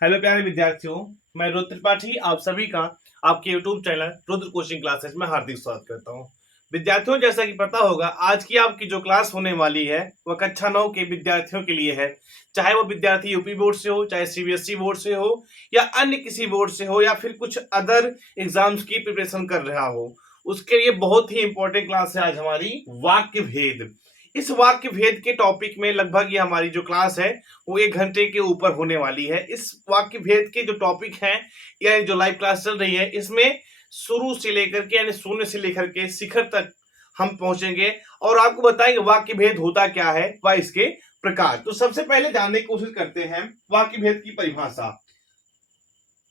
Hello प्यारे विद्यार्थियों, मैं रुद्र त्रिपाठी आप सभी का आपके YouTube channel Rudra coaching classes में हार्दिक स्वागत करता हूं। विद्यार्थियों, जैसा कि पता होगा, आज की आपकी जो क्लास होने वाली है वह कक्षा 9 के विद्यार्थियों के लिए है। चाहे वो विद्यार्थी यूपी बोर्ड से हो, चाहे सीबीएसई बोर्ड से हो या अन्य किसी बोर्ड से हो या फिर कुछ अदर एग्जाम्स की प्रिपरेशन कर रहा हो, उसके लिए बहुत ही इंपॉर्टेंट क्लास है आज हमारी वाक्य भेद। इस वाक्य भेद के टॉपिक में लगभग ये हमारी जो क्लास है वो 1 घंटे के ऊपर होने वाली है। इस वाक्य भेद के जो टॉपिक हैं या जो लाइव क्लास चल रही है, इसमें शुरू से लेकर के यानी शून्य से लेकर के शिखर तक हम पहुंचेंगे और आपको बताएंगे वाक्य भेद होता क्या है व इसके प्रकार। तो सबसे पहले जानने की कोशिश करते हैं वाक्य भेद की परिभाषा।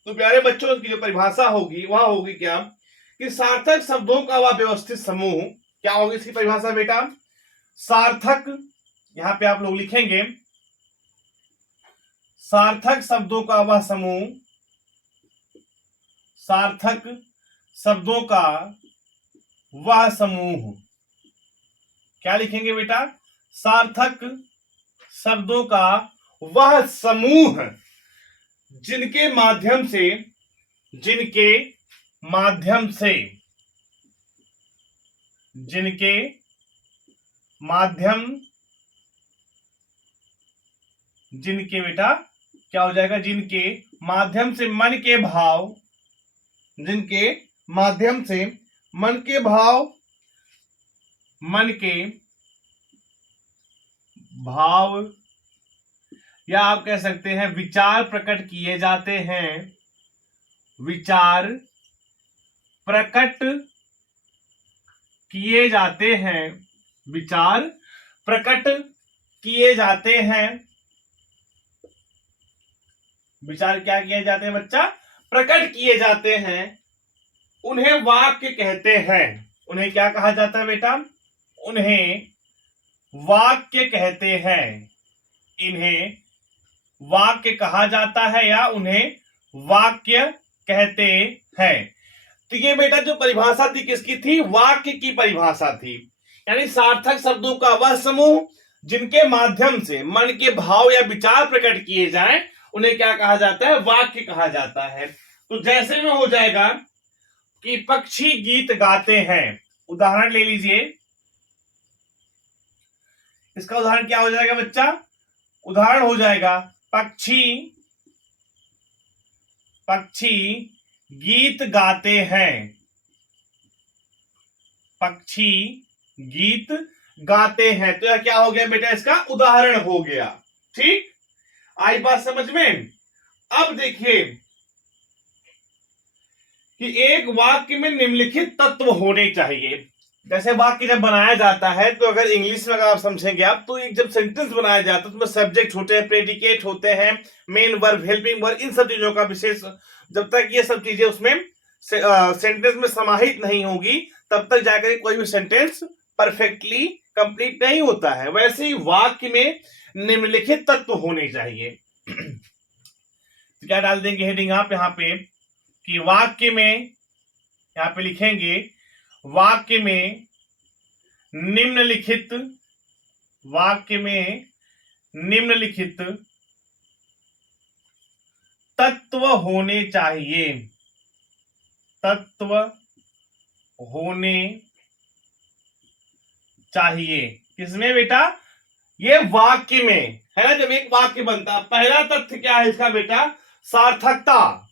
तो प्यारे बच्चों, की जो परिभाषा होगी वह होगी क्या कि सार्थक शब्दों का वह व्यवस्थित समूह। क्या होगी इसकी परिभाषा बेटा? सार्थक, यहां पे आप लोग लिखेंगे सार्थक शब्दों का वह समूह, सार्थक शब्दों का वह समूह। क्या लिखेंगे बेटा? सार्थक शब्दों का वह समूह जिनके माध्यम से जिनके माध्यम से जिनके माध्यम जिनके बेटा क्या हो जाएगा? जिनके माध्यम से मन के भाव, जिनके माध्यम से मन के भाव, मन के भाव या आप कह सकते हैं विचार प्रकट किए जाते हैं, विचार प्रकट किए जाते हैं, विचार प्रकट किए जाते हैं। विचार क्या किए जाते हैं बच्चा? प्रकट किए जाते हैं। उन्हें वाक्य कहते हैं। उन्हें क्या कहा जाता है बेटा? उन्हें वाक्य कहते हैं। इन्हें वाक्य कहा जाता है या उन्हें वाक्य कहते हैं। तो ये बेटा जो परिभाषा थी किसकी थी? वाक्य की परिभाषा थी। यानी सार्थक शब्दों का वह समूह जिनके माध्यम से मन के भाव या विचार प्रकट किए जाएं, उन्हें क्या कहा जाता है? वाक्य कहा जाता है। तो जैसे में हो जाएगा कि पक्षी गीत गाते हैं। उदाहरण ले लीजिए, इसका उदाहरण क्या हो जाएगा बच्चा? उदाहरण हो जाएगा पक्षी पक्षी गीत गाते हैं। पक्षी गीत गाते हैं। तो यह क्या हो गया बेटा? इसका उदाहरण हो गया। ठीक, आई बात समझ में? अब देखिए कि एक वाक्य में निम्नलिखित तत्व होने चाहिए। जैसे वाक्य जब बनाया जाता है तो अगर इंग्लिश में अगर आप समझेंगे आप, तो एक जब सेंटेंस बनाया जाता है तो सब्जेक्ट होते हैं, प्रेडिकेट होते हैं, मेन वर्ब, हेल्पिंग वर्ब, इन सब चीजों का विशेष, जब तक ये सब चीजें उसमें सेंटेंस में समाहित नहीं होगी तब तक जाकर कोई भी सेंटेंस परफेक्टली कंप्लीट नहीं होता है। वैसे ही वाक्य में निम्नलिखित तत्व होने चाहिए। तो क्या डाल देंगे हेडिंग आप यहाँ पे कि वाक्य में, यहाँ पे लिखेंगे वाक्य में निम्नलिखित, वाक्य में निम्नलिखित तत्व होने चाहिए। तत्व होने चाहिए किसमें बेटा? ये वाक्य में है ना। जब एक वाक्य बनता, पहला तथ्य क्या है इसका बेटा? सार्थकता।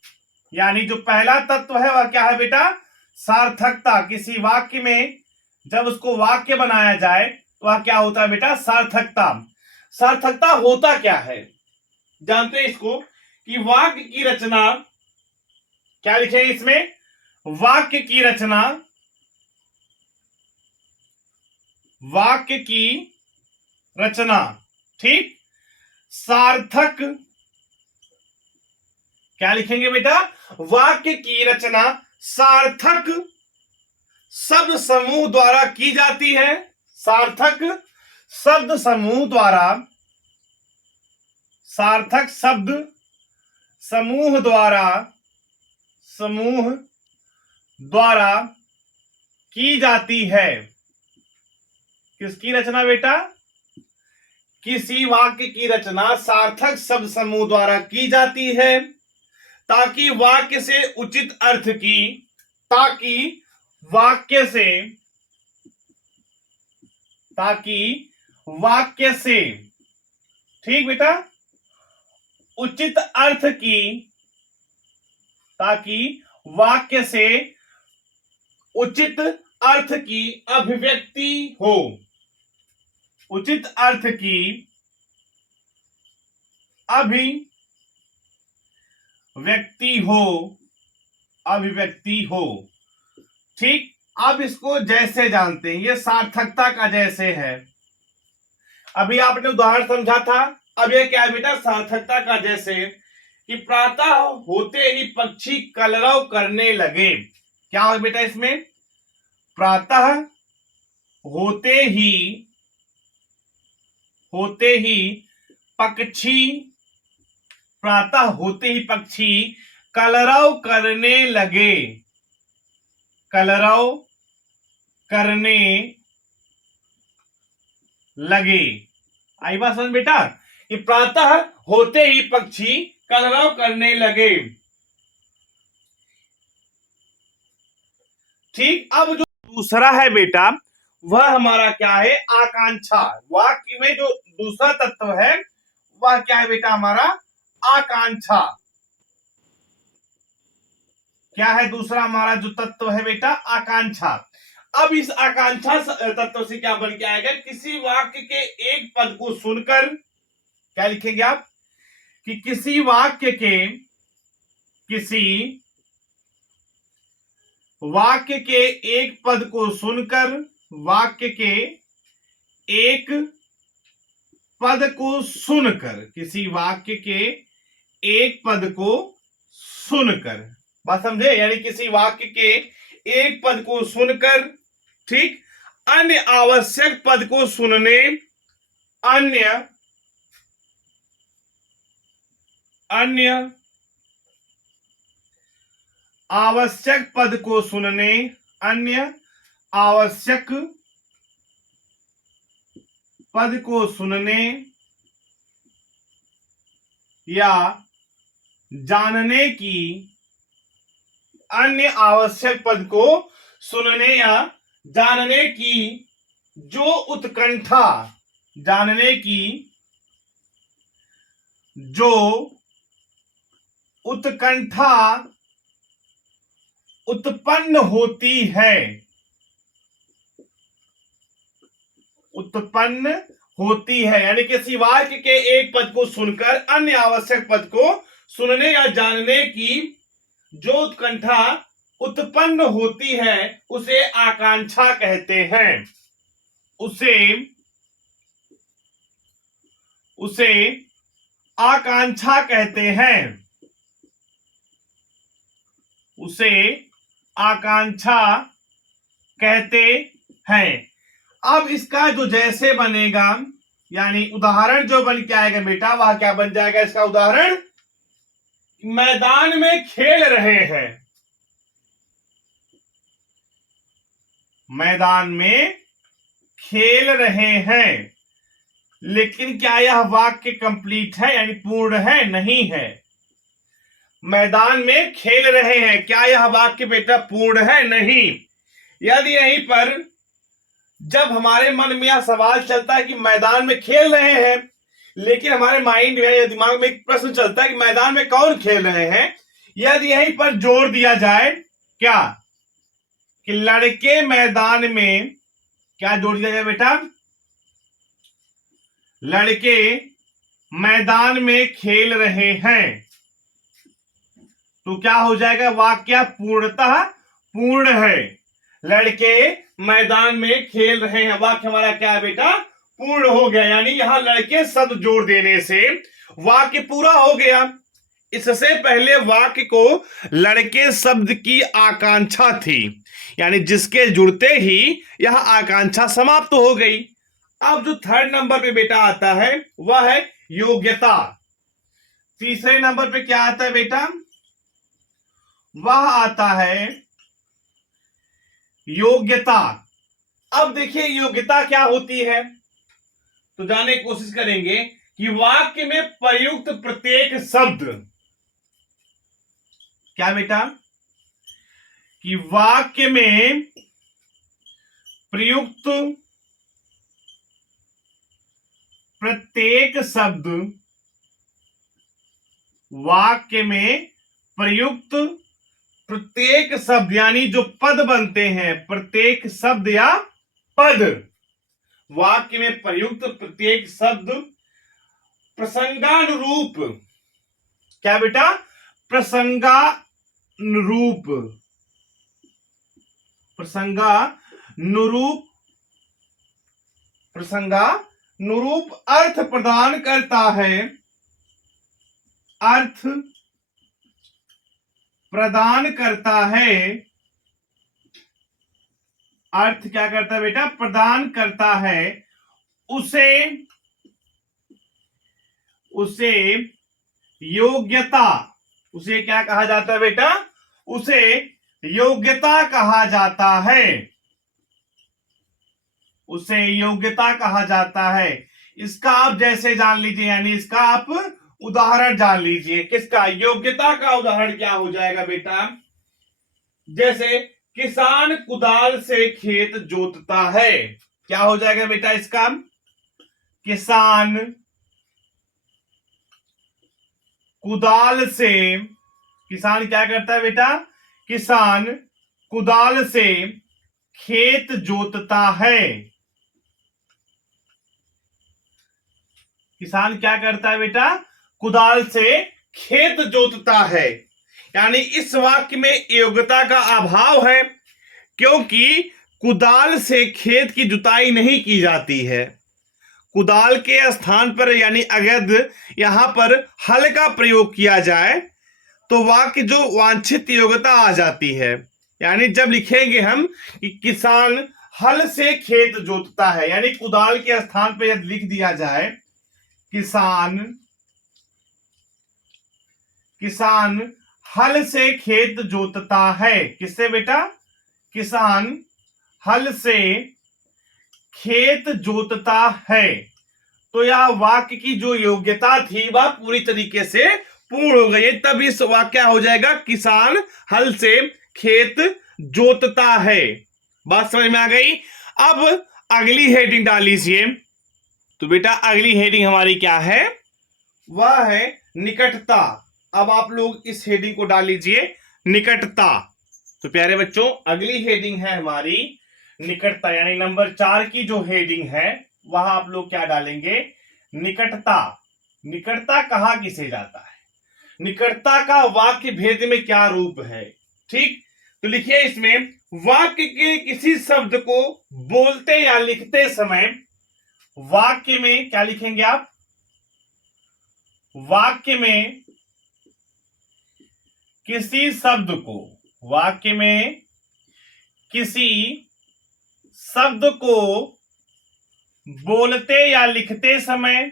यानी जो पहला तत्व है वह क्या है बेटा? सार्थकता। किसी वाक्य में जब उसको वाक्य बनाया जाए तो वह क्या होता है बेटा? सार्थकता। सार्थकता होता क्या है जानते हैं इसको कि वाक्य की रचना, क्या लिखे इसमें? वाक्य की रचना, वाक्य की रचना, ठीक, सार्थक, क्या लिखेंगे बेटा? वाक्य की रचना सार्थक शब्द समूह द्वारा की जाती है। सार्थक शब्द समूह द्वारा, सार्थक शब्द समूह द्वारा, समूह द्वारा की जाती है। किसकी रचना बेटा? किसी वाक्य की रचना सार्थक शब्द समूह द्वारा की जाती है ताकि वाक्य से उचित अर्थ की ताकि वाक्य से ठीक बेटा उचित अर्थ की ताकि वाक्य से उचित अर्थ की अभिव्यक्ति हो उचित अर्थ की अभिव्यक्ति हो ठीक। अब इसको जैसे जानते हैं, ये सार्थकता का जैसे है। अभी आपने उदाहरण समझा था, अब ये क्या है बेटा सार्थकता का जैसे कि प्रातः होते ही पक्षी कलरव करने लगे। क्या हो बेटा इसमें प्रातः होते ही पक्षी कलरव करने लगे। आई बात समझ बेटा कि प्रातः होते ही पक्षी कलरव करने लगे। ठीक। अब जो दूसरा है बेटा वह हमारा क्या है आकांक्षा। वाक्य में जो दूसरा तत्व है वह क्या है बेटा हमारा आकांक्षा। क्या है दूसरा हमारा जो तत्व है बेटा आकांक्षा। अब इस आकांक्षा तत्व से क्या बन के आएगा किसी वाक्य के एक पद को सुनकर क्या लिखेंगे आप कि किसी वाक्य के एक पद को सुनकर किसी वाक्य के एक पद को सुनकर बात समझे, यानी किसी वाक्य के एक पद को सुनकर ठीक अन्य आवश्यक पद को सुनने अन्य आवश्यक पद को सुनने अन्य आवश्यक पद को सुनने या जानने की अन्य आवश्यक पद को सुनने या जानने की जो उत्कंठा उत्पन्न होती है यानी किसी वाक्य के एक पद को सुनकर अन्य आवश्यक पद को सुनने या जानने की जो उत्कंठा उत्पन्न होती है उसे आकांक्षा कहते हैं। उसे आकांक्षा कहते हैं। अब इसका जो जैसे बनेगा यानी उदाहरण जो बन के आएगा बेटा वह क्या बन जाएगा इसका उदाहरण मैदान में खेल रहे हैं लेकिन क्या यह वाक्य कंप्लीट है यानी पूर्ण है नहीं है। मैदान में खेल रहे हैं क्या यह वाक्य बेटा पूर्ण है नहीं। यदि यहीं पर जब हमारे मन में यह सवाल चलता है कि मैदान में खेल रहे हैं लेकिन हमारे माइंड में दिमाग में एक प्रश्न चलता है कि मैदान में कौन खेल रहे हैं, यदि यहीं पर जोड़ दिया जाए क्या कि लड़के मैदान में क्या जोड़ दिया जाए बेटा लड़के मैदान में खेल रहे हैं तो क्या हो जाएगा वाक्य पूर्णतः पूर्ण है। लड़के मैदान में खेल रहे हैं वाक्य हमारा क्या है बेटा पूर्ण हो गया यानी यहां लड़के शब्द जोड़ देने से वाक्य पूरा हो गया। इससे पहले वाक्य को लड़के शब्द की आकांक्षा थी यानी जिसके जुड़ते ही यह आकांक्षा समाप्त हो गई। अब जो थर्ड नंबर पे बेटा आता है वह है योग्यता। तीसरे नंबर पे क्या आता है बेटा वह आता है योग्यता। अब देखिए योग्यता क्या होती है तो जानने की कोशिश करेंगे कि वाक्य में प्रयुक्त प्रत्येक शब्द, क्या बेटा, कि वाक्य में प्रयुक्त प्रत्येक शब्द, वाक्य में प्रयुक्त प्रत्येक शब्द यानी जो पद बनते हैं, प्रत्येक शब्द या पद, वाक्य में प्रयुक्त प्रत्येक शब्द प्रसंगानुरूप, क्या बेटा, प्रसंगानुरूप, प्रसंगानुरूप, प्रसंगानुरूप अर्थ प्रदान करता है, अर्थ प्रदान करता है, अर्थ क्या करता है बेटा, प्रदान करता है, उसे योग्यता, उसे क्या कहा जाता है बेटा, उसे योग्यता कहा जाता है, उसे योग्यता कहा जाता है। इसका आप जैसे जान लीजिए, यानी इसका आप उदाहरण जान लीजिए। किसका, योग्यता का उदाहरण क्या हो जाएगा बेटा, जैसे किसान कुदाल से खेत जोतता है, क्या हो जाएगा बेटा इसका, किसान कुदाल से, किसान क्या करता है बेटा, किसान कुदाल से खेत जोतता है, किसान क्या करता है बेटा, कुदाल से खेत जोतता है। यानी इस वाक्य में योग्यता का अभाव है, क्योंकि कुदाल से खेत की जुताई नहीं की जाती है। कुदाल के स्थान पर, यानी अगर यहां पर हल का प्रयोग किया जाए तो वाक्य जो वांछित योग्यता आ जाती है। यानी जब लिखेंगे हम कि किसान हल से खेत जोतता है, यानी कुदाल के स्थान पर यदि लिख दिया जाए किसान हल से खेत जोतता है, किससे बेटा, किसान हल से खेत जोतता है, तो यह वाक्य की जो योग्यता थी वह पूरी तरीके से पूर्ण हो गई। तब इस वाक्य क्या हो जाएगा, किसान हल से खेत जोतता है। बात समझ में आ गई। अब अगली हेडिंग डाल लीजिए। तो बेटा अगली हेडिंग हमारी क्या है, वह है निकटता। अब आप लोग इस हेडिंग को डाल लीजिए, निकटता। तो प्यारे बच्चों अगली हेडिंग है हमारी निकटता, यानी नंबर 4 की जो हेडिंग है वह आप लोग क्या डालेंगे, निकटता। निकटता कहा किसे जाता है, निकटता का वाक्य भेद में क्या रूप है। ठीक, तो लिखिए इसमें, वाक्य के किसी शब्द को बोलते या लिखते समय, वाक्य में क्या लिखेंगे आप, वाक्य में किसी शब्द को, वाक्य में किसी शब्द को बोलते या लिखते समय,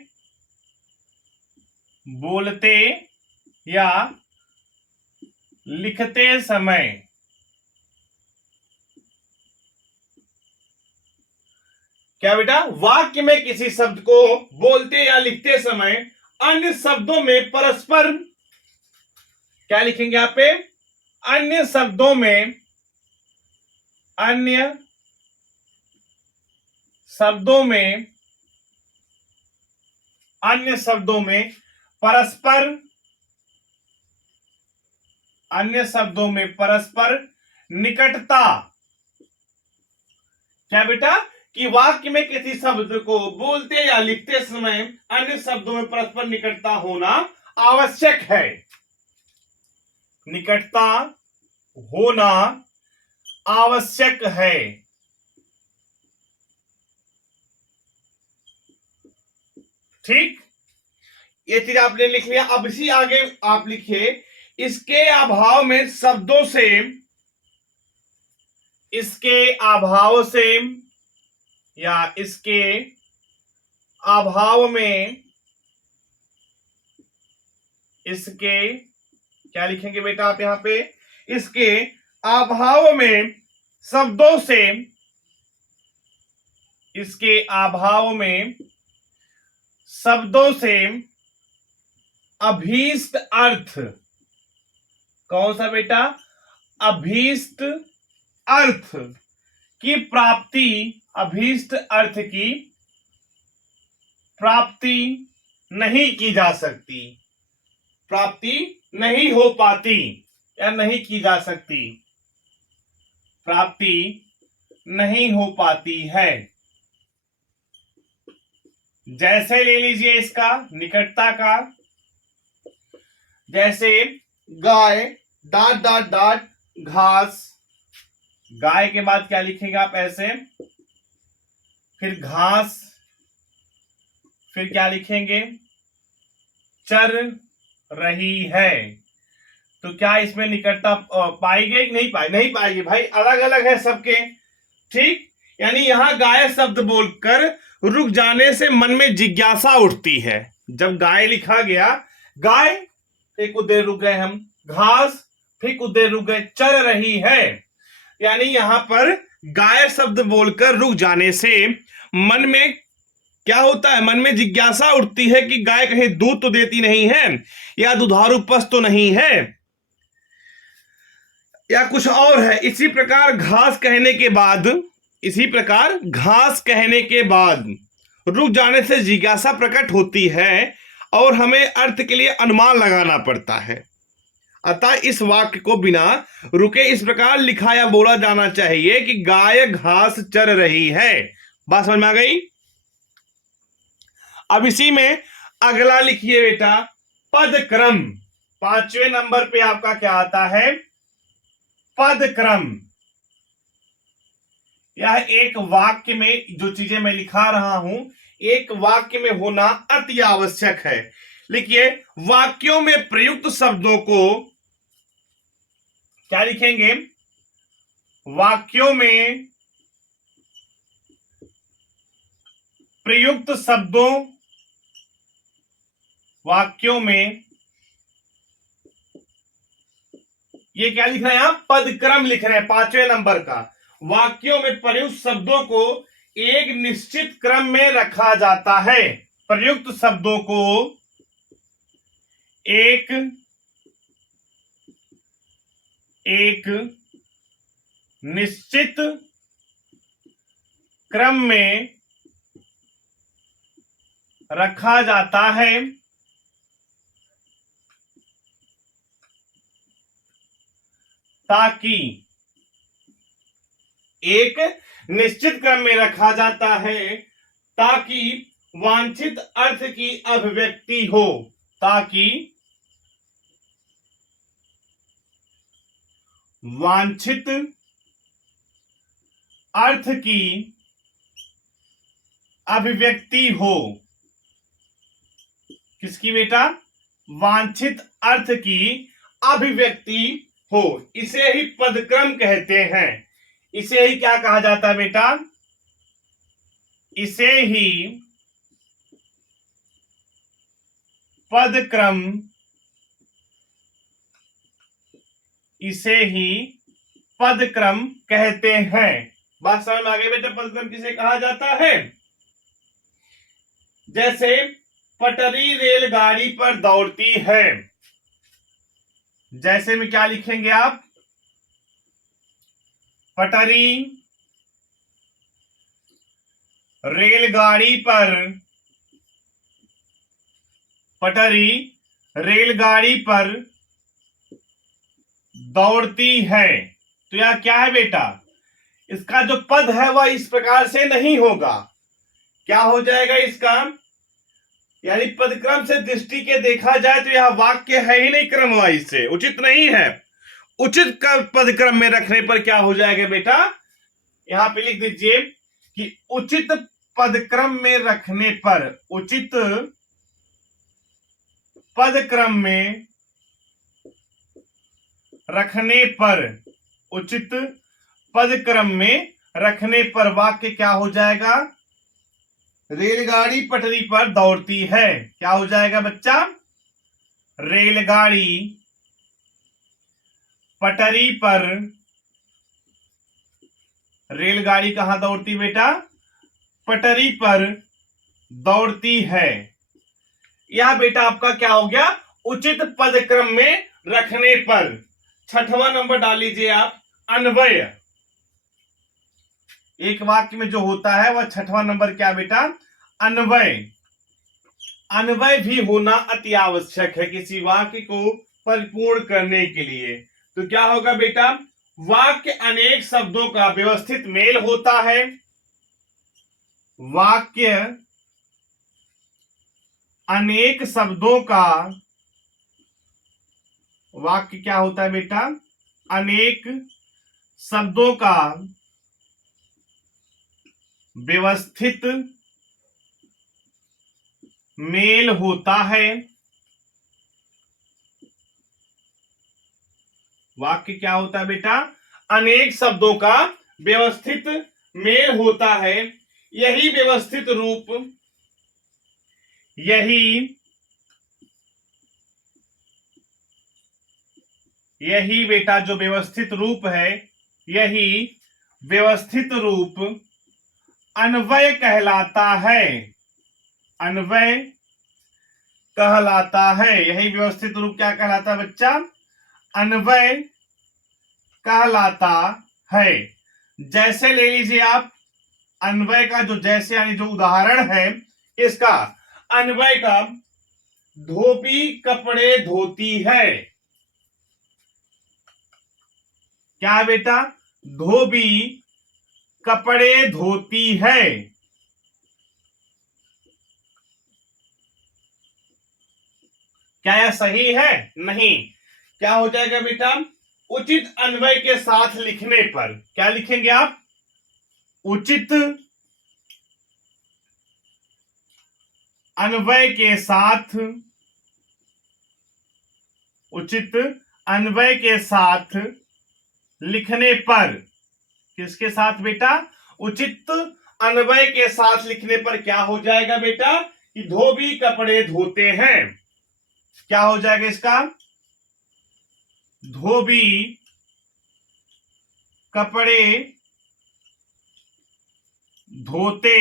बोलते या लिखते समय, क्या बेटा, वाक्य में किसी शब्द को बोलते या लिखते समय अन्य शब्दों में परस्पर, क्या लिखेंगे यहाँ पे, अन्य शब्दों में, अन्य शब्दों में, अन्य शब्दों में परस्पर, अन्य शब्दों में परस्पर निकटता, क्या बेटा, कि वाक्य में किसी शब्द को बोलते या लिखते समय अन्य शब्दों में परस्पर निकटता होना आवश्यक है। निकटता होना आवश्यक है। ठीक, ये चीज आपने लिख लिया। अब इसी आगे आप लिखिए, इसके अभाव में शब्दों से, इसके अभाव से या इसके अभाव में, इसके, क्या लिखेंगे बेटा आप यहां पे, इसके अभाव में शब्दों से, इसके अभाव में शब्दों से अभीष्ट अर्थ, कौन सा बेटा, अभीष्ट अर्थ की प्राप्ति, अभीष्ट अर्थ की प्राप्ति नहीं की जा सकती, प्राप्ति नहीं हो पाती या नहीं की जा सकती, प्राप्ति नहीं हो पाती है। जैसे ले लीजिए इसका निकटता का, जैसे गाय डाट डाट डाट घास, गाय के बाद क्या लिखेंगे आप ऐसे, फिर घास, फिर क्या लिखेंगे, चर रही है। तो क्या इसमें निकटता पाएगी कि नहीं पाएगी, नहीं पाएगी भाई, अलग अलग है सबके, ठीक। यानी यहां गाय शब्द बोलकर रुक जाने से मन में जिज्ञासा उठती है। जब गाय लिखा गया, गाय फिर कुछ देर रुक गए हम, घास फिर कुछ देर रुक गए, चर रही है। यानी यहां पर गाय शब्द बोलकर रुक जाने से मन में क्या होता है, मन में जिज्ञासा उठती है कि गाय कहीं दूध तो देती नहीं है, या दुधारू पशु तो नहीं है, या कुछ और है। इसी प्रकार घास कहने के बाद, इसी प्रकार घास कहने के बाद रुक जाने से जिज्ञासा प्रकट होती है और हमें अर्थ के लिए अनुमान लगाना पड़ता है। अतः इस वाक्य को बिना रुके इस प्रकार लिखा या बोला जाना चाहिए कि गाय घास चर रही है। बात समझ में आ गई। अब इसी में अगला लिखिए बेटा, पद क्रम। 5वें नंबर पे आपका क्या आता है, पद क्रम। यह एक वाक्य में जो चीजें मैं लिखा रहा हूं, एक वाक्य में होना अति आवश्यक है। लिखिए, वाक्यों में प्रयुक्त शब्दों को क्या लिखेंगे, वाक्यों में प्रयुक्त शब्दों, वाक्यों में, ये क्या लिख रहे हैं आप, पद क्रम लिख रहे हैं 5वें नंबर का। वाक्यों में प्रयुक्त शब्दों को एक निश्चित क्रम में रखा जाता है। प्रयुक्त शब्दों को एक निश्चित क्रम में रखा जाता है ताकि, एक निश्चित क्रम में रखा जाता है ताकि वांछित अर्थ की अभिव्यक्ति हो, ताकि वांछित अर्थ की अभिव्यक्ति हो। किसकी बेटा, वांछित अर्थ की अभिव्यक्ति हो। इसे ही पदक्रम कहते हैं। इसे ही क्या कहा जाता है बेटा, इसे ही पदक्रम, इसे ही पदक्रम कहते हैं। बात समझ में आ गई बेटा, पदक्रम किसे कहा जाता है। जैसे पटरी रेलगाड़ी पर दौड़ती है, जैसे में क्या लिखेंगे आप, पटरी रेलगाड़ी पर, पटरी रेलगाड़ी पर दौड़ती है। तो यह क्या है बेटा, इसका जो पद है वह इस प्रकार से नहीं होगा। क्या हो जाएगा इसका, यानी पदक्रम से दृष्टि के देखा जाए तो यह वाक्य है ही नहीं क्रमवाइज से, उचित नहीं है। उचित पदक्रम में रखने पर क्या हो जाएगा बेटा, यहां पे लिख दीजिए कि उचित पदक्रम में रखने पर, उचित पदक्रम में रखने पर, उचित पदक्रम में रखने पर वाक्य क्या हो जाएगा, रेलगाड़ी पटरी पर दौड़ती है। क्या हो जाएगा बच्चा, रेलगाड़ी पटरी पर, रेलगाड़ी कहां दौड़ती बेटा, पटरी पर दौड़ती है। यह बेटा आपका क्या हो गया, उचित पदक्रम में रखने पर। छठवां नंबर डाल लीजिए आप, अन्वय। एक वाक्य में जो होता है वह छठवां नंबर क्या बेटा, अन्वय। अन्वय भी होना अति आवश्यक है किसी वाक्य को परिपूर्ण करने के लिए। तो क्या होगा बेटा, वाक्य अनेक शब्दों का व्यवस्थित मेल होता है। वाक्य अनेक शब्दों का, वाक्य क्या होता है बेटा, अनेक शब्दों का व्यवस्थित मेल होता है। वाक्य क्या होता है बेटा, अनेक शब्दों का व्यवस्थित मेल होता है। यही व्यवस्थित रूप, यही बेटा जो व्यवस्थित रूप है, यही व्यवस्थित रूप अन्वय कहलाता है। अन्वय कहलाता है। यही व्यवस्थित रूप क्या कहलाता है बच्चा, अन्वय कहलाता है। जैसे ले लीजिए आप, अन्वय का जो जैसे यानी जो उदाहरण है इसका, अन्वय का धोबी कपड़े धोती है। क्या बेटा, धोबी कपड़े धोती है। क्या यह सही है? नहीं। क्या हो जाएगा बेटा, उचित अन्वय के साथ लिखने पर क्या लिखेंगे आप, उचित अन्वय के साथ, उचित अन्वय के साथ लिखने पर। किसके साथ बेटा, उचित अन्वय के साथ लिखने पर क्या हो जाएगा बेटा, कि धोबी कपड़े धोते हैं। क्या हो जाएगा इसका, धोबी कपड़े धोते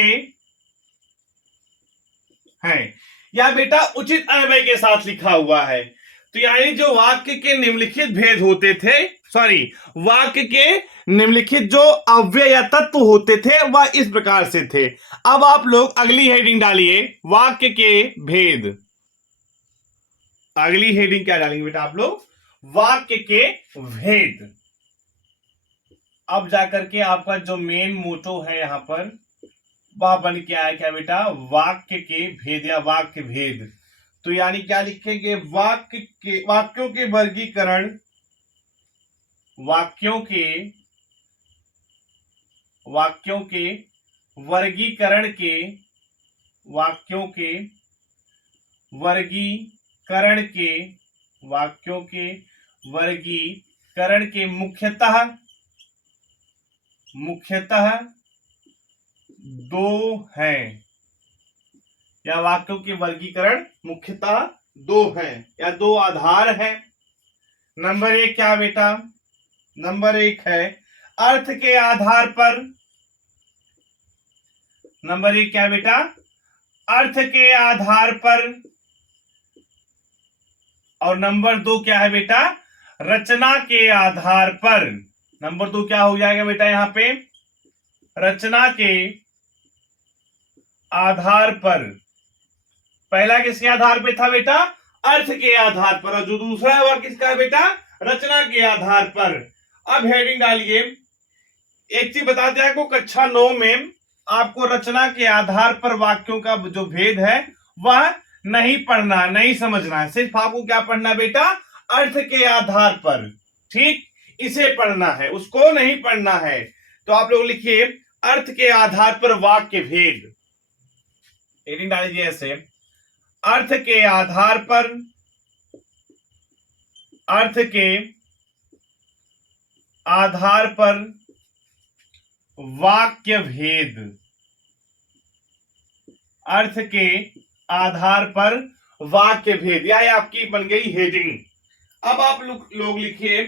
हैं। या बेटा उचित अन्वय के साथ लिखा हुआ है। तो यानी जो वाक्य के निम्नलिखित भेद होते थे, सॉरी, वाक्य के निम्नलिखित जो अव्यय या तत्व होते थे वह इस प्रकार से थे। अब आप लोग अगली हेडिंग डालिए, वाक्य के भेद। अगली हेडिंग क्या डालेंगे बेटा आप लोग, वाक्य के भेद। अब जाकर के आपका जो मेन मोटो है यहां पर वह बन के आया क्या बेटा, वाक्य के भेद या वाक्य भेद। तो यानी क्या लिखेंगे, वाक्यों के वर्गीकरण, वाक्यों के वर्गीकरण के, वाक्यों के वर्गीकरण के, वाक्यों के वर्गीकरण के मुख्यतः दो हैं, या वाक्यों के वर्गीकरण मुख्यतः दो हैं या दो आधार हैं। नंबर एक क्या बेटा, नंबर एक है अर्थ के आधार पर। नंबर एक क्या बेटा, अर्थ के आधार पर। और नंबर दो क्या है बेटा, रचना के आधार पर। नंबर दो क्या हो जाएगा बेटा यहां पे, रचना के आधार पर। पहला किसके आधार पे था बेटा, अर्थ के आधार पर, और जो दूसरा है वह किसका है बेटा, रचना के आधार पर। अब हेडिंग डालिए, एक चीज बता दिया आपको, कक्षा 9 में आपको रचना के आधार पर वाक्यों का जो भेद है वह नहीं पढ़ना, नहीं समझना है। सिर्फ आपको क्या पढ़ना बेटा, अर्थ के आधार पर, ठीक, इसे पढ़ना है, उसको नहीं पढ़ना है। तो आप लोग लिखिए, अर्थ के आधार पर वाक्य भेद। हेडिंग डालिए ऐसे, अर्थ के आधार पर, अर्थ के आधार पर वाक्य भेद। अर्थ के आधार पर वाक्य भेद, यह आपकी बन गई हेडिंग। अब आप लोग लिखिए,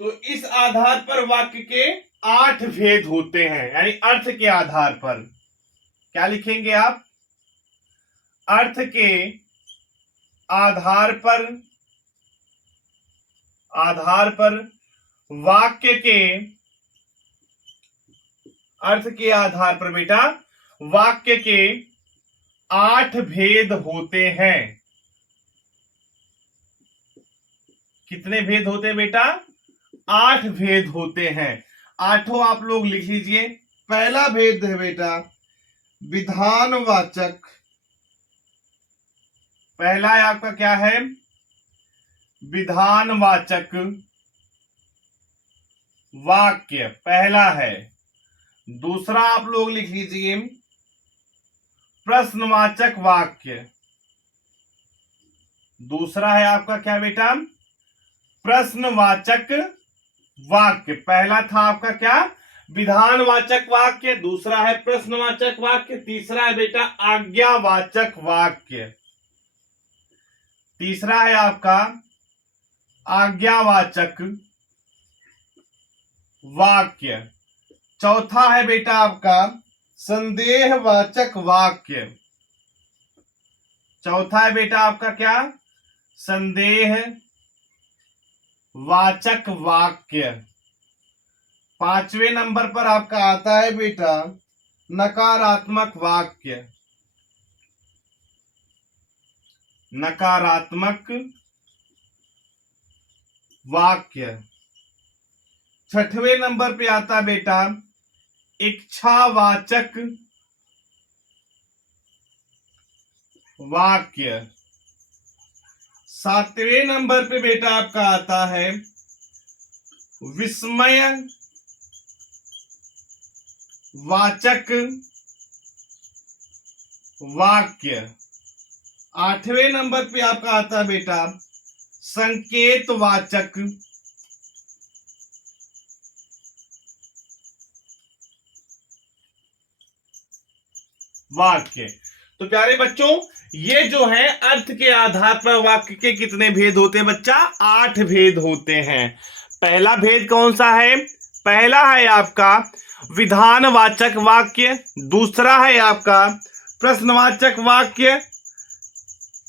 तो इस आधार पर वाक्य के 8 भेद होते हैं, यानी अर्थ के आधार पर। क्या लिखेंगे आप? अर्थ के आधार पर वाक्य के अर्थ के आधार पर बेटा वाक्य के 8 भेद होते हैं। कितने भेद होते हैं बेटा? 8 भेद होते हैं। 8 आप लोग लिख लीजिए। पहला भेद है बेटा विधानवाचक। पहला है आपका क्या है? विधानवाचक वाक्य पहला है। दूसरा आप लोग लिख लीजिए प्रश्नवाचक वाक्य। दूसरा है आपका क्या बेटा? प्रश्नवाचक वाक्य। पहला था आपका क्या? विधानवाचक वाक्य। दूसरा है प्रश्नवाचक वाक्य। तीसरा है बेटा आज्ञावाचक वाक्य। तीसरा है आपका आज्ञावाचक वाक्य। चौथा है बेटा आपका संदेहवाचक वाक्य। चौथा है बेटा आपका क्या? संदेहवाचक वाक्य। 5वें नंबर पर आपका आता है बेटा नकारात्मक वाक्य। नकारात्मक वाक्य। 6वें नंबर पे आता बेटा इच्छावाचक वाक्य। 7वें नंबर पे बेटा आपका आता है विस्मय वाचक वाक्य। 8वें नंबर पे आपका आता है बेटा संकेतवाचक वाक्य। तो प्यारे बच्चों ये जो है अर्थ के आधार पर वाक्य के कितने भेद होते हैं बच्चा? 8 भेद होते हैं। पहला भेद कौन सा है? पहला है आपका विधानवाचक वाक्य। दूसरा है आपका प्रश्नवाचक वाक्य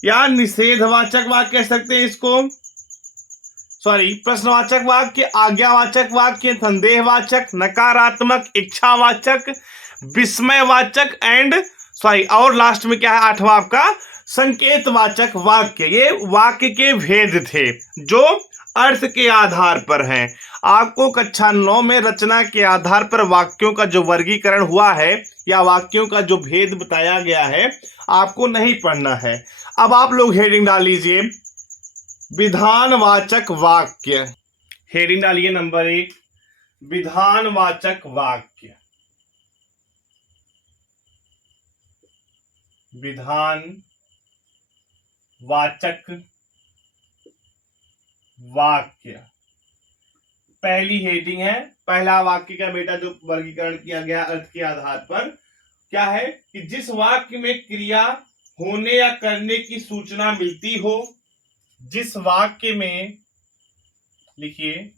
या निषेधवाचक वाक्य कह सकते हैं इसको। सॉरी, प्रश्नवाचक वाक्य, आज्ञावाचक वाक्य, संदेहवाचक, नकारात्मक, इच्छावाचक, विस्मयवाचक एंड सॉरी और लास्ट में क्या है 8वां आपका संकेतवाचक वाक्य। ये वाक्य के भेद थे जो अर्थ के आधार पर हैं। आपको कक्षा 9 में रचना के आधार पर वाक्यों का जो वर्गीकरण हुआ है या वाक्यों का जो भेद बताया गया है आपको नहीं पढ़ना है। अब आप लोग हेडिंग डाल लीजिए विधानवाचक वाक्य। हेडिंग डालिए नंबर 1 विधानवाचक वाक्य। विधानवाचक वाक्य पहली हेडिंग है। पहला वाक्य का बेटा जो वर्गीकरण किया गया अर्थ के आधार पर क्या है कि जिस वाक्य में क्रिया होने या करने की सूचना मिलती हो। जिस वाक्य में लिखिए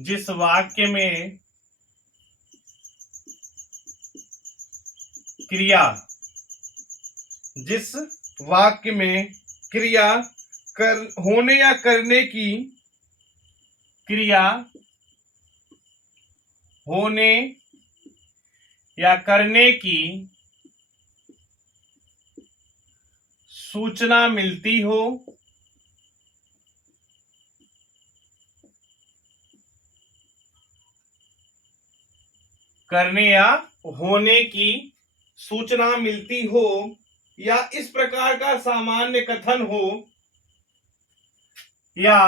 जिस वाक्य में क्रिया जिस वाक्य में क्रिया होने या करने की क्रिया होने या करने की सूचना मिलती हो। करने या होने की सूचना मिलती हो या इस प्रकार का सामान्य कथन हो या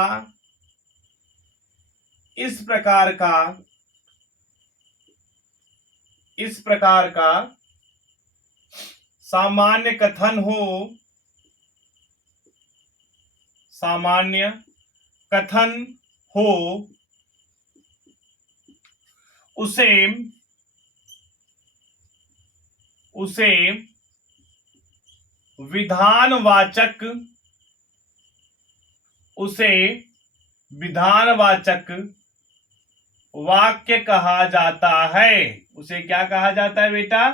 इस प्रकार का सामान्य कथन हो। सामान्य कथन हो उसे विधानवाचक विधानवाचक वाक्य कहा जाता है। उसे क्या कहा जाता है बेटा?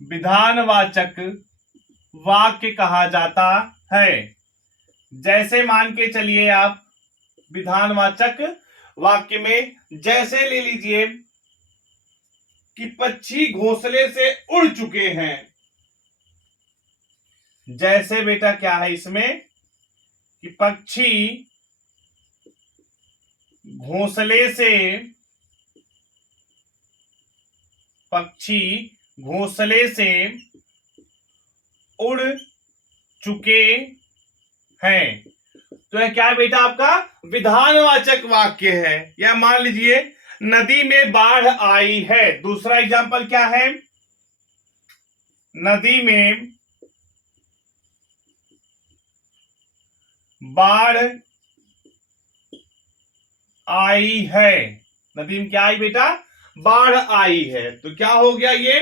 विधानवाचक वाक्य कहा जाता है। जैसे मान के चलिए आप विधानवाचक वाक्य में जैसे ले लीजिए कि पक्षी घोंसले से उड़ चुके हैं। जैसे बेटा क्या है इसमें कि पक्षी घोंसले से उड़ चुके हैं। तो यह क्या है बेटा? आपका विधानवाचक वाक्य है। या मान लीजिए नदी में बाढ़ आई है। दूसरा एग्जांपल क्या है? नदी में बाढ़ आई है। नदी में क्या आई बेटा? बाढ़ आई है। तो क्या हो गया ये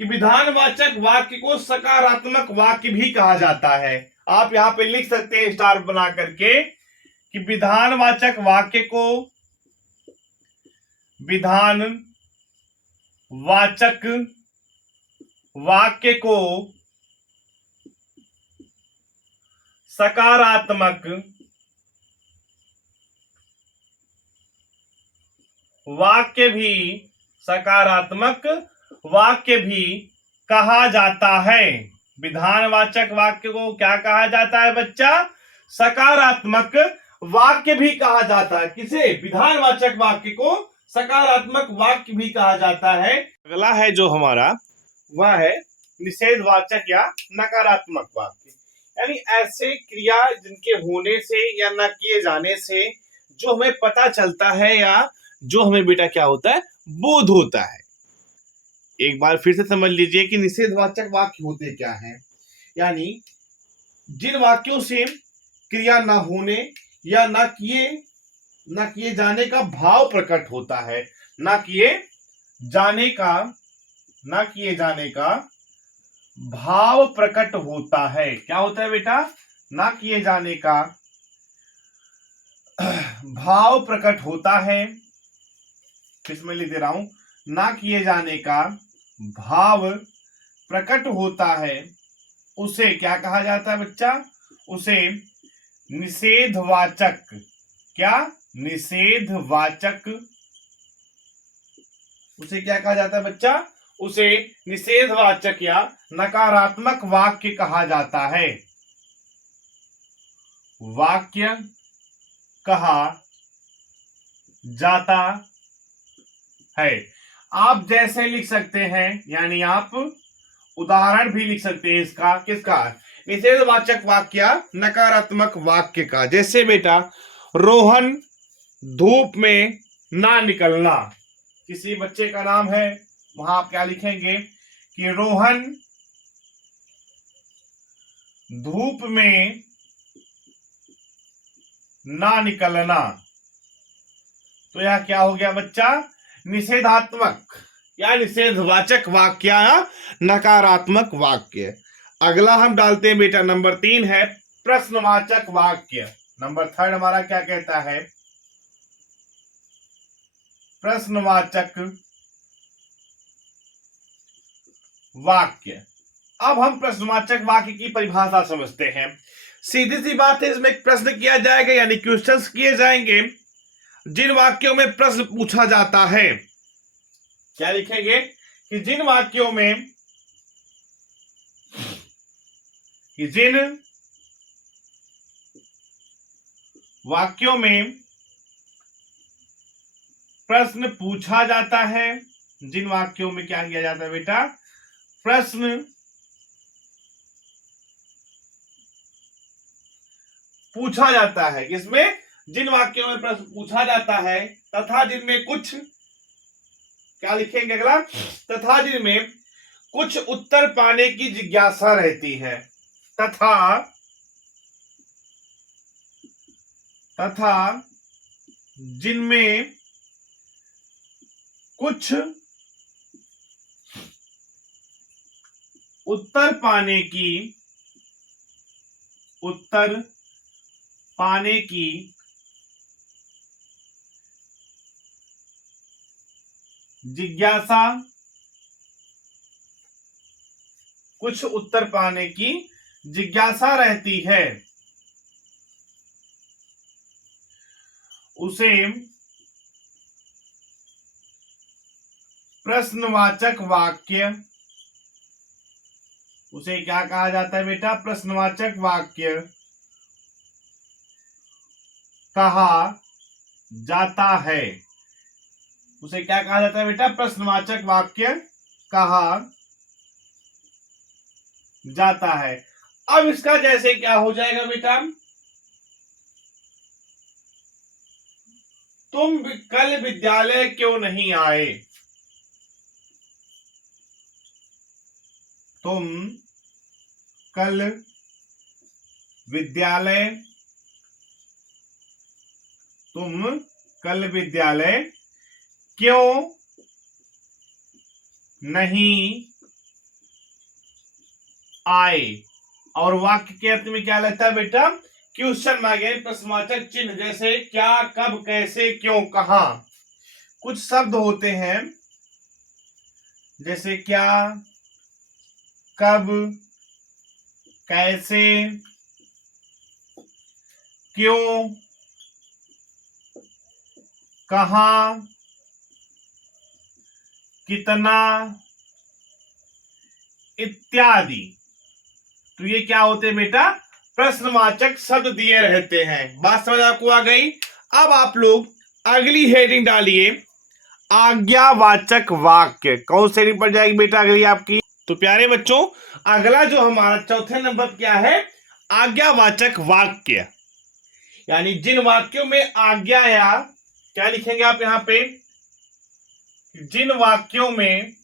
कि विधानवाचक वाक्य को सकारात्मक वाक्य भी कहा जाता है। आप यहां पे लिख सकते हैं स्टार बना करके कि विधानवाचक वाक्य को सकारात्मक वाक्य भी कहा जाता है। विधानवाचक वाक्य को क्या कहा जाता है बच्चा? सकारात्मक वाक्य भी कहा जाता है। किसे? विधानवाचक वाक्य को सकारात्मक वाक्य भी कहा जाता है। अगला है जो हमारा वह है निषेधवाचक या नकारात्मक वाक्य। यानी ऐसे क्रिया जिनके होने से या न किए जाने से जो हमें पता चलता है या जो हमें बेटा क्या होता है? बोध होता है। एक बार फिर से समझ लीजिए कि निषेधवाचक वाक्य होते क्या हैं। यानी जिन वाक्यों से क्रिया न होने या न किए जाने का भाव प्रकट होता है। न किए जाने का भाव प्रकट होता है। क्या होता है बेटा? न किए जाने का भाव प्रकट होता है। इसमें लिख दे रहा हूं, न किए जाने का भाव प्रकट होता है। उसे क्या कहा जाता है बच्चा? उसे निषेधवाचक उसे क्या कहा जाता है बच्चा? उसे निषेधवाचक या नकारात्मक वाक्य कहा जाता है। वाक्य कहा जाता है। आप जैसे लिख सकते हैं, यानी आप उदाहरण भी लिख सकते हैं इसका। किसका? निषेधवाचक वाक्य नकारात्मक वाक्य का। जैसे बेटा रोहन धूप में ना निकलना। किसी बच्चे का नाम है, वहां आप क्या लिखेंगे कि रोहन धूप में ना निकलना। तो यह क्या हो गया बच्चा? निषेधात्मक या निषेधवाचक वाक्य, नकारात्मक वाक्य। अगला हम डालते हैं बेटा नंबर 3 है प्रश्नवाचक वाक्य। नंबर 3 हमारा क्या कहता है? प्रश्नवाचक वाक्य। अब हम प्रश्नवाचक वाक्य की परिभाषा समझते हैं। सीधी सी बात है, इसमें एक प्रश्न किया जाएगा यानी क्वेश्चंस किए जाएंगे। जिन वाक्यों में प्रश्न पूछा जाता है, क्या लिखेंगे कि जिन वाक्यों में प्रश्न पूछा जाता है, जिन वाक्यों में क्या किया जाता है बेटा? प्रश्न पूछा जाता है। इसमें जिन वाक्यों में प्रश्न पूछा जाता है तथा जिनमें कुछ, क्या लिखेंगे अगला? तथा जिनमें कुछ उत्तर पाने की जिज्ञासा रहती है। तथा जिनमें कुछ उत्तर पाने की जिज्ञासा, कुछ उत्तर पाने की जिज्ञासा रहती है, उसे प्रश्नवाचक वाक्य, उसे क्या कहा जाता है बेटा? प्रश्नवाचक वाक्य कहा जाता है। उसे क्या कहा जाता है बेटा? प्रश्नवाचक वाक्य कहा जाता है। अब इसका जैसे क्या हो जाएगा बेटा? तुम कल विद्यालय क्यों नहीं आए? तुम कल विद्यालय, तुम कल विद्यालय क्यों नहीं आए? और वाक्य के अंत में क्या लगता है बेटा? क्वेश्चन मार्क यानी प्रश्नवाचक चिन्ह, जैसे क्या, कब, कैसे, क्यों, कहां। कुछ शब्द होते हैं जैसे क्या, कब, कैसे, क्यों, कहां, कितना इत्यादि। तो ये क्या होते हैं बेटा? प्रश्नवाचक शब्द दिए रहते हैं। बात समझ आपको आ गई? अब आप लोग अगली हेडिंग डालिए, आज्ञावाचक वाक्य। कौन सी हेडिंग पर जाएगी बेटा अगली आपकी? तो प्यारे बच्चों, अगला जो हमारा चौथे नंबर पर क्या है? आज्ञावाचक वाक्य, यानी जिन वाक्यों में आज्ञा या क्या लिखेंगे आप यहां पे? जिन वाक्यों में,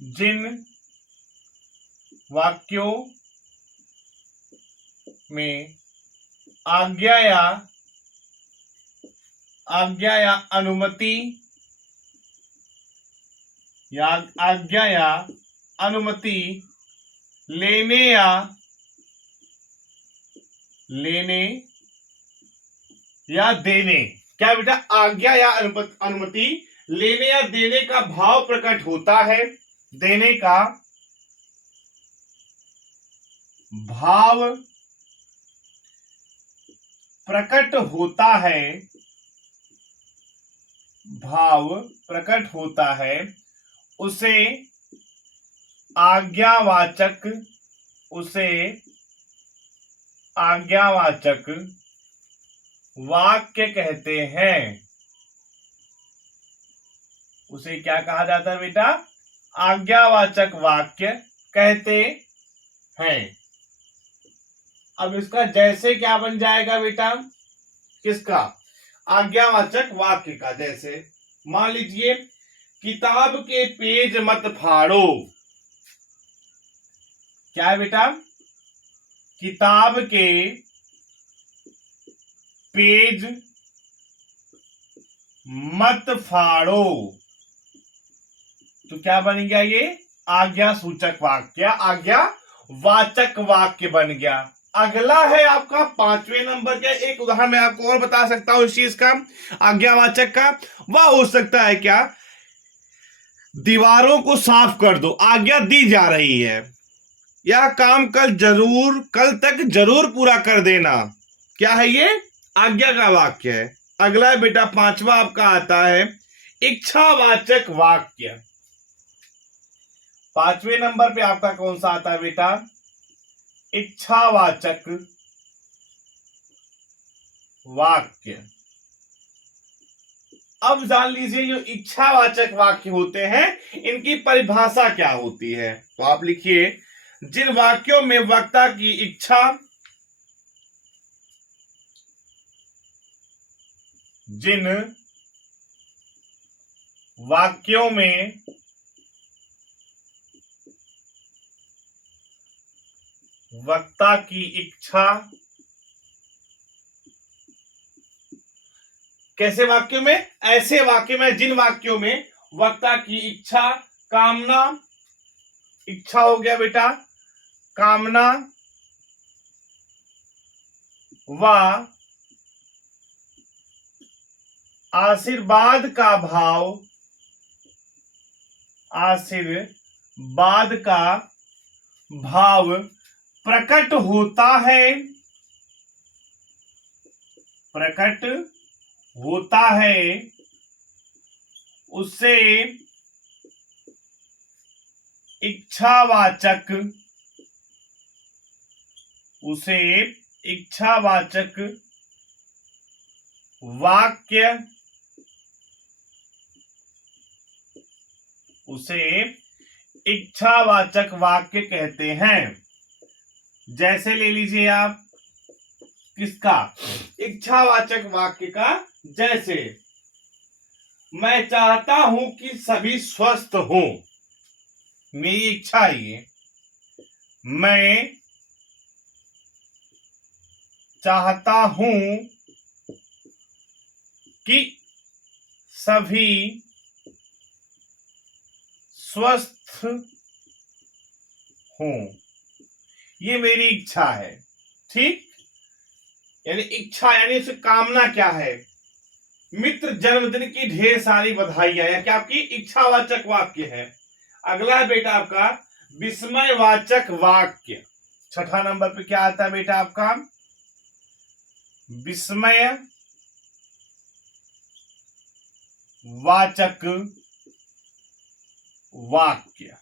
जिन वाक्यों में आज्ञा या अनुमति या आज्ञा या अनुमति लेने या देने, क्या बेटा? आज्ञा या अनुमति लेने या देने का भाव प्रकट होता है, देने का भाव प्रकट होता है, भाव प्रकट होता है, उसे आज्ञावाचक, उसे आज्ञावाचक वाक्य कहते हैं। उसे क्या कहा जाता है बेटा? आज्ञावाचक वाक्य कहते हैं। अब इसका जैसे क्या बन जाएगा बेटा? किसका? आज्ञावाचक वाक्य का। जैसे मान लीजिए, किताब के पेज मत फाड़ो। क्या है बेटा? किताब के पेज मत फाड़ो। तो क्या बन गया? ये आज्ञा सूचक वाक्य, आज्ञा वाचक वाक्य बन गया। अगला है आपका 5वें नंबर का एक उदाहरण मैं आपको और बता सकता हूं इस चीज का, आज्ञावाचक का। वह हो सकता है क्या? दीवारों को साफ कर दो, आज्ञा दी जा रही है। यह काम कल तक जरूर पूरा कर देना। क्या है ये? आज्ञा का वाक्य है। अगला बेटा 5वां आपका आता है इच्छावाचक वाक्य। 5वें नंबर पे आपका कौन सा आता है बेटा? इच्छावाचक वाक्य। अब जान लीजिए जो इच्छावाचक वाक्य होते हैं इनकी परिभाषा क्या होती है। तो आप लिखिए, जिन वाक्यों में वक्ता की इच्छा, जिन वाक्यों में वक्ता की इच्छा, कैसे वाक्यों में? ऐसे वाक्य में, जिन वाक्यों में वक्ता की इच्छा, कामना, इच्छा हो गया बेटा, कामना व आशीर्वाद का भाव, आशीर्वाद का भाव प्रकट होता है, प्रकट होता है, उसे इच्छावाचक, उसे इच्छावाचक वाक्य, उसे इच्छावाचक वाक्य कहते हैं। जैसे ले लीजिए आप किसका, इच्छावाचक वाक्य का, जैसे मैं चाहता हूं कि सभी स्वस्थ हों, मेरी इच्छा है ये, मैं चाहता हूं कि सभी स्वस्थ हों, ये मेरी इच्छा है। ठीक, यानी इच्छा यानी उसे कामना क्या है, मित्र जन्मदिन की ढेर सारी बधाइयां, या क्या आपकी इच्छावाचक वाक्य है। अगला है बेटा आपका विस्मयवाचक वाक्य। छठा नंबर पे क्या आता है बेटा आपका, विस्मय वाचक वाक्य।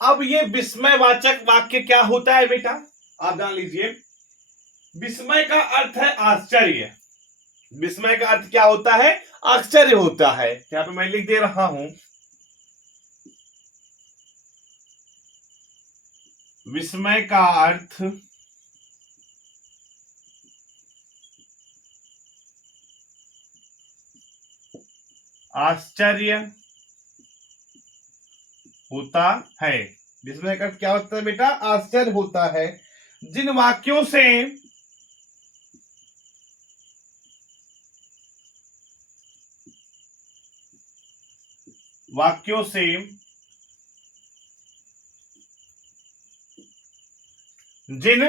अब ये विस्मयवाचक वाक्य क्या होता है बेटा, आप जान लीजिए। विस्मय का अर्थ है आश्चर्य, विस्मय का अर्थ क्या होता है, आश्चर्य होता है। यहां पे मैं लिख दे रहा हूं, विस्मय का अर्थ आश्चर्य होता है। विस्मय का अर्थ क्या होता है बेटा, आश्चर्य होता है। जिन वाक्यों से जिन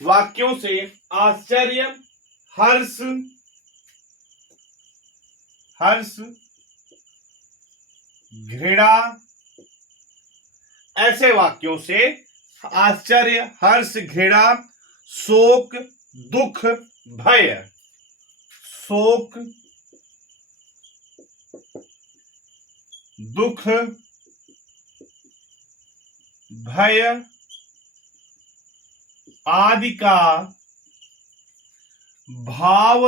वाक्यों से आश्चर्य, हर्ष, घृणा, ऐसे वाक्यों से आश्चर्य, हर्ष, घृणा, शोक, दुख, भय, शोक, दुख, भय आदि का भाव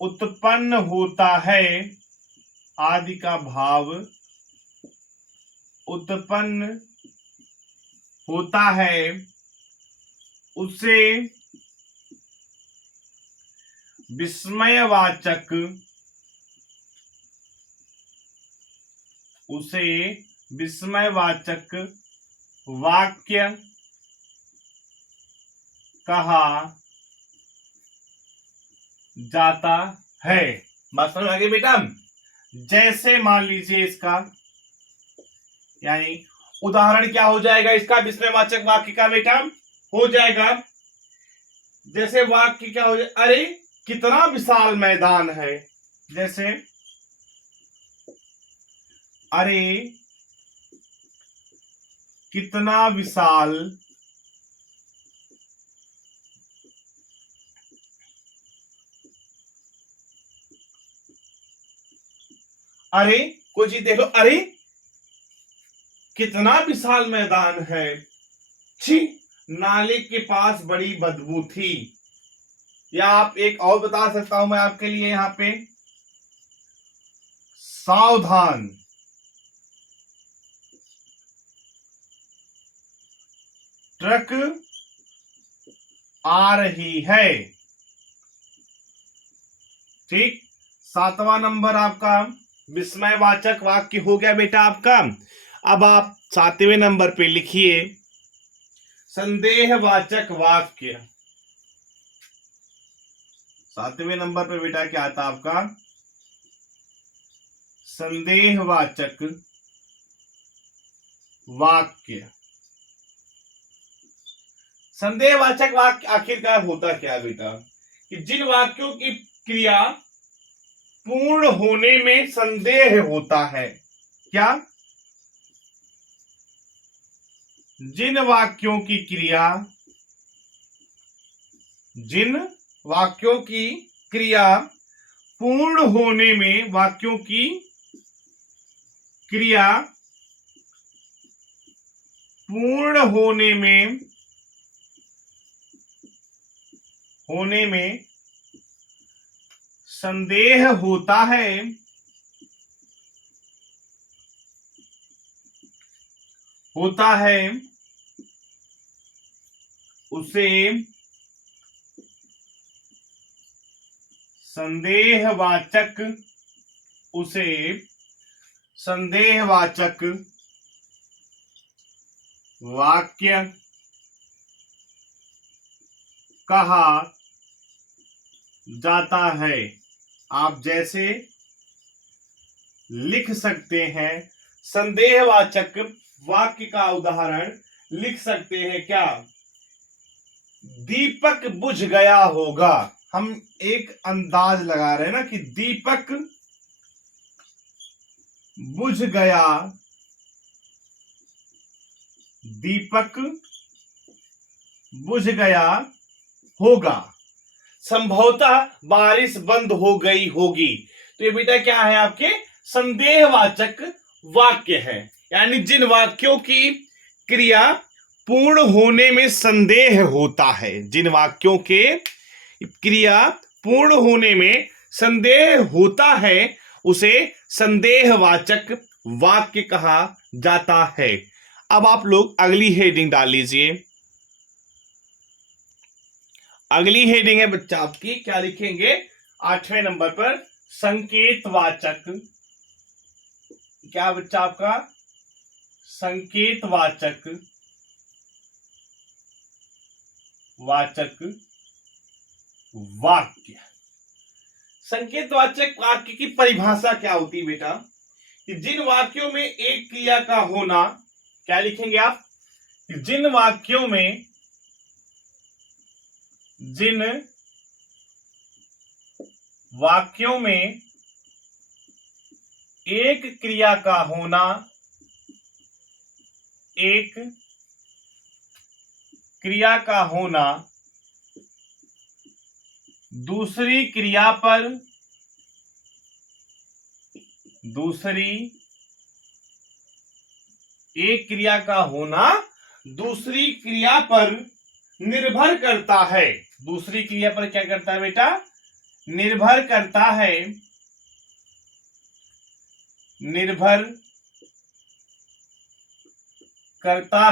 उत्पन्न होता है, आदि का भाव उत्पन्न होता है, उसे विस्मयवाचक, उसे विस्मयवाचक वाक्य कहा जाता है। बात समझ आ गई बेटा। जैसे मान लीजिए इसका, यानी उदाहरण क्या हो जाएगा इसका, विस्मयवाचक वाक्य का बेटा हो जाएगा, जैसे वाक्य क्या हो जाए, अरे कितना विशाल मैदान है, जैसे अरे कितना विशाल अरे कोई चीज देख लो, अरे कितना विशाल मैदान है, छी नाले के पास बड़ी बदबू थी। या आप एक और बता सकता हूं मैं आपके लिए, यहां पे सावधान, ट्रक आ रही है। ठीक, सातवां नंबर आपका विस्मयवाचक वाक्य हो गया बेटा आपका। अब आप सातवें नंबर पे लिखिए संदेहवाचक वाक्य। सातवें नंबर पे बेटा क्या आता आपका, संदेहवाचक वाक्य। संदेहवाचक वाक्य आखिरकार होता क्या बेटा, कि जिन वाक्यों की क्रिया पूर्ण होने में संदेह होता है। क्या? जिन वाक्यों की क्रिया, जिन वाक्यों की क्रिया पूर्ण होने में, वाक्यों की क्रिया पूर्ण होने में संदेह होता है, उसे संदेहवाचक वाक्य कहा जाता है। आप जैसे लिख सकते हैं, संदेहवाचक वाक्य का उदाहरण लिख सकते हैं। क्या? दीपक बुझ गया होगा। हम एक अंदाज लगा रहे हैं ना कि दीपक बुझ गया, दीपक बुझ गया होगा। संभवतः बारिश बंद हो गई होगी। तो ये बेटा क्या है? आपके संदेहवाचक वाक्य है। यानी जिन वाक्यों की क्रिया पूर्ण होने में संदेह होता है, जिन वाक्यों के क्रिया पूर्ण होने में संदेह होता है, उसे संदेहवाचक वाक्य कहा जाता है। अब आप लोग अगली हेडिंग डाल लीजिए। अगली हेडिंग है बच्चा आपकी, क्या लिखेंगे? 8वें नंबर पर संकेतवाचक। क्या बच्चा आपका? संकेतवाचक वाक्य। संकेतवाचक वाक्य की परिभाषा क्या होती है बेटा? कि जिन वाक्यों में एक क्रिया का होना, क्या लिखेंगे आप? जिन वाक्यों में एक क्रिया का होना, एक क्रिया का होना दूसरी क्रिया पर निर्भर करता है। दूसरी क्रिया पर क्या करता है बेटा? निर्भर करता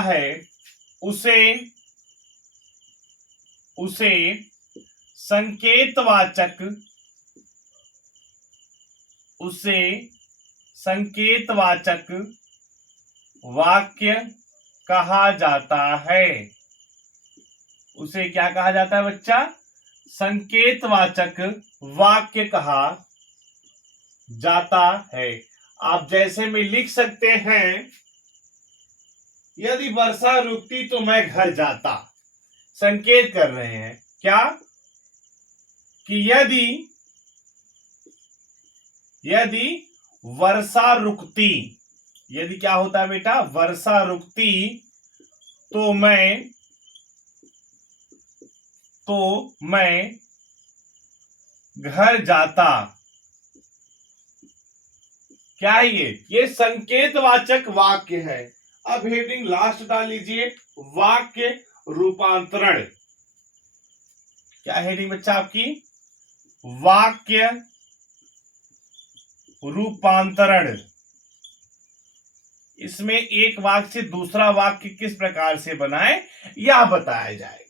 है, उसे संकेतवाचक वाक्य कहा जाता है। उसे क्या कहा जाता है बच्चा? संकेतवाचक वाक्य कहा जाता है। आप जैसे में लिख सकते हैं, यदि वर्षा रुकती तो मैं घर जाता। संकेत कर रहे हैं क्या? कि यदि वर्षा रुकती, यदि क्या होता है बेटा? वर्षा रुकती तो मैं घर जाता। क्या है ये संकेतवाचक वाक्य है। अब हेडिंग लास्ट डाल लीजिए, वाक्य रूपांतरण। क्या हेडिंग बच्चा आपकी? वाक्य रूपांतरण। इसमें एक वाक्य से दूसरा वाक्य किस प्रकार से बनाए, यह बताया जाएगा।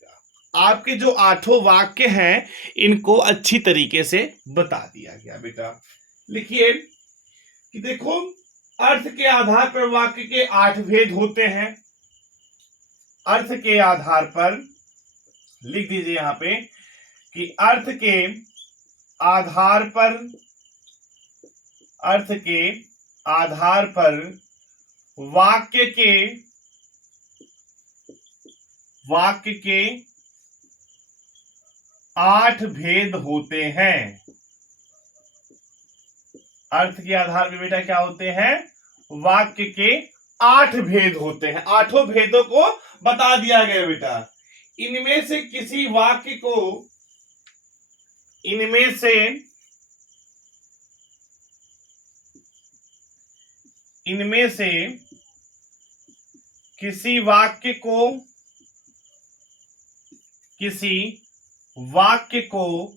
आपके जो 8 वाक्य हैं, इनको अच्छी तरीके से बता दिया गया बेटा। लिखिए कि देखो, अर्थ के आधार पर वाक्य के 8 भेद होते हैं। अर्थ के आधार पर लिख दीजिए यहां पे कि अर्थ के आधार पर वाक्य के 8 भेद होते हैं। अर्थ के आधार पर बेटा क्या होते हैं, वाक्य के 8 भेद होते हैं। 8 भेदों को बता दिया गया बेटा। इनमें से किसी वाक्य को, इनमें से किसी वाक्य को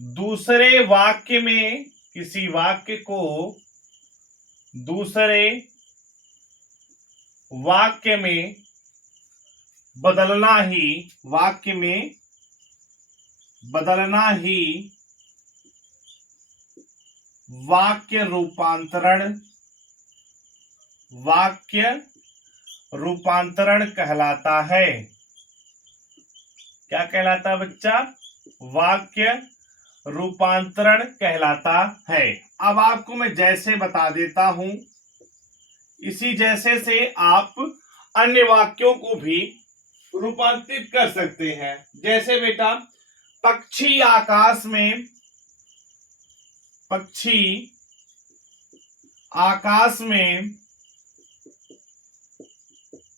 दूसरे वाक्य में, किसी वाक्य को दूसरे वाक्य में बदलना ही, वाक्य में बदलना ही वाक्य रूपांतरण कहलाता है। क्या कहलाता है बच्चा, वाक्य रूपांतरण कहलाता है। अब आपको मैं जैसे बता देता हूं, इसी जैसे से आप अन्य वाक्यों को भी रूपांतरित कर सकते हैं। जैसे बेटा, पक्षी आकाश में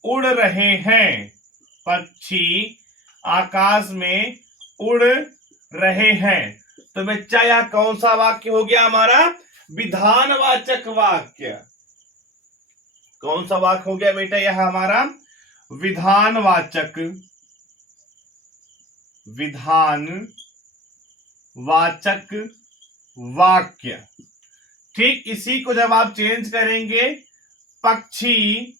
उड़ रहे हैं। पक्षी आकाश में उड़ रहे हैं। तो बच्चा यह कौन सा वाक्य हो गया हमारा, विधानवाचक वाक्य। कौन सा वाक्य हो गया बेटा, यह हमारा विधानवाचक वाक्य। ठीक इसी को जब आप चेंज करेंगे, पक्षी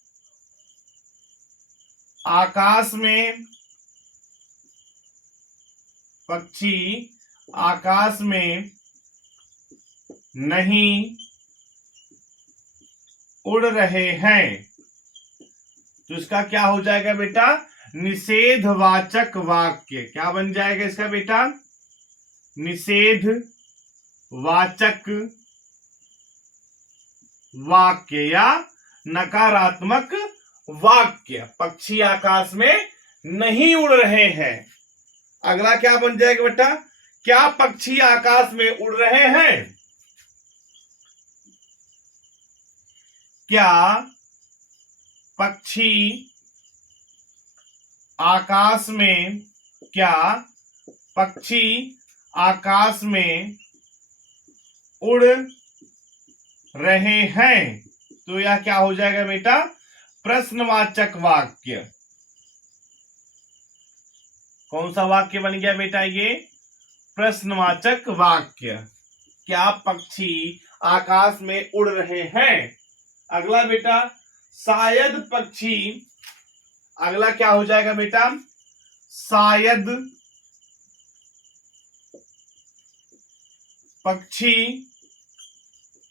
आकाश में नहीं उड़ रहे हैं, तो इसका क्या हो जाएगा बेटा, निषेधवाचक वाक्य। क्या बन जाएगा इसका बेटा, निषेधवाचक वाक्य या नकारात्मक वाक्य। पक्षी आकाश में नहीं उड़ रहे हैं। अगला क्या बन जाएगा बेटा, क्या पक्षी आकाश में उड़ रहे हैं, क्या पक्षी आकाश में उड़ रहे हैं। तो यह क्या हो जाएगा बेटा, प्रश्नवाचक वाक्य। कौन सा वाक्य बन गया बेटा, ये प्रश्नवाचक वाक्य। क्या पक्षी आकाश में उड़ रहे हैं। अगला बेटा, शायद पक्षी, अगला क्या हो जाएगा बेटा, शायद पक्षी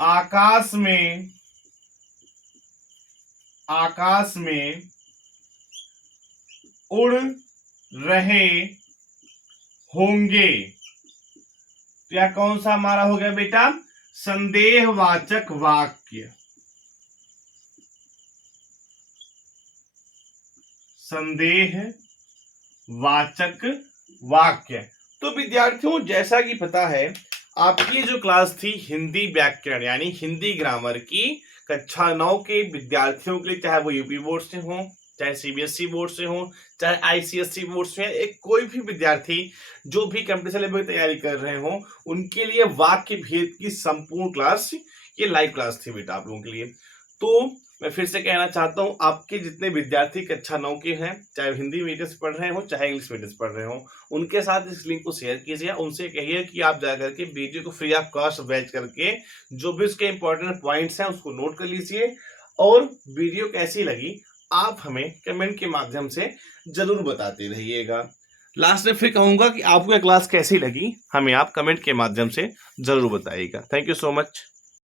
आकाश में उड़ रहे होंगे। तो यह कौन सा हमारा हो गया बेटा, संदेहवाचक वाक्य। संदेहवाचक वाक्य। तो विद्यार्थियों, जैसा कि पता है आपकी जो क्लास थी हिंदी व्याकरण यानी हिंदी ग्रामर की, कक्षा 9 के विद्यार्थियों के लिए, चाहे वो यूपी बोर्ड से हो, चाहे सीबीएसई बोर्ड से हो, चाहे आईसीएसई बोर्ड से, एक कोई भी विद्यार्थी जो भी कंपटीशन लेवल की तैयारी कर रहे हो, उनके लिए वाक्य भेद की संपूर्ण क्लास, ये लाइव क्लास थी बेटा आप लोगों के लिए। तो मैं फिर से कहना चाहता हूं, आपके जितने विद्यार्थी कक्षा 9 के हैं, चाहे हिंदी मीडियम से पढ़ रहे हो, चाहे इंग्लिश मीडियम से पढ़ रहे हो, उनके साथ इस लिंक को शेयर कीजिए। उनसे कहिए कि आप जाकर के वीडियो को फ्री ऑफ कॉस्ट वॉच करके जो भी उसके इंपॉर्टेंट पॉइंट्स हैं उसको नोट कर लीजिए। और वीडियो कैसी लगी आप हमें कमेंट के माध्यम से जरूर बताते रहिएगा। लास्ट में फिर कहूंगा कि आपको यह क्लास कैसी लगी, हमें आप कमेंट के माध्यम से जरूर बताइएगा। Thank you so much.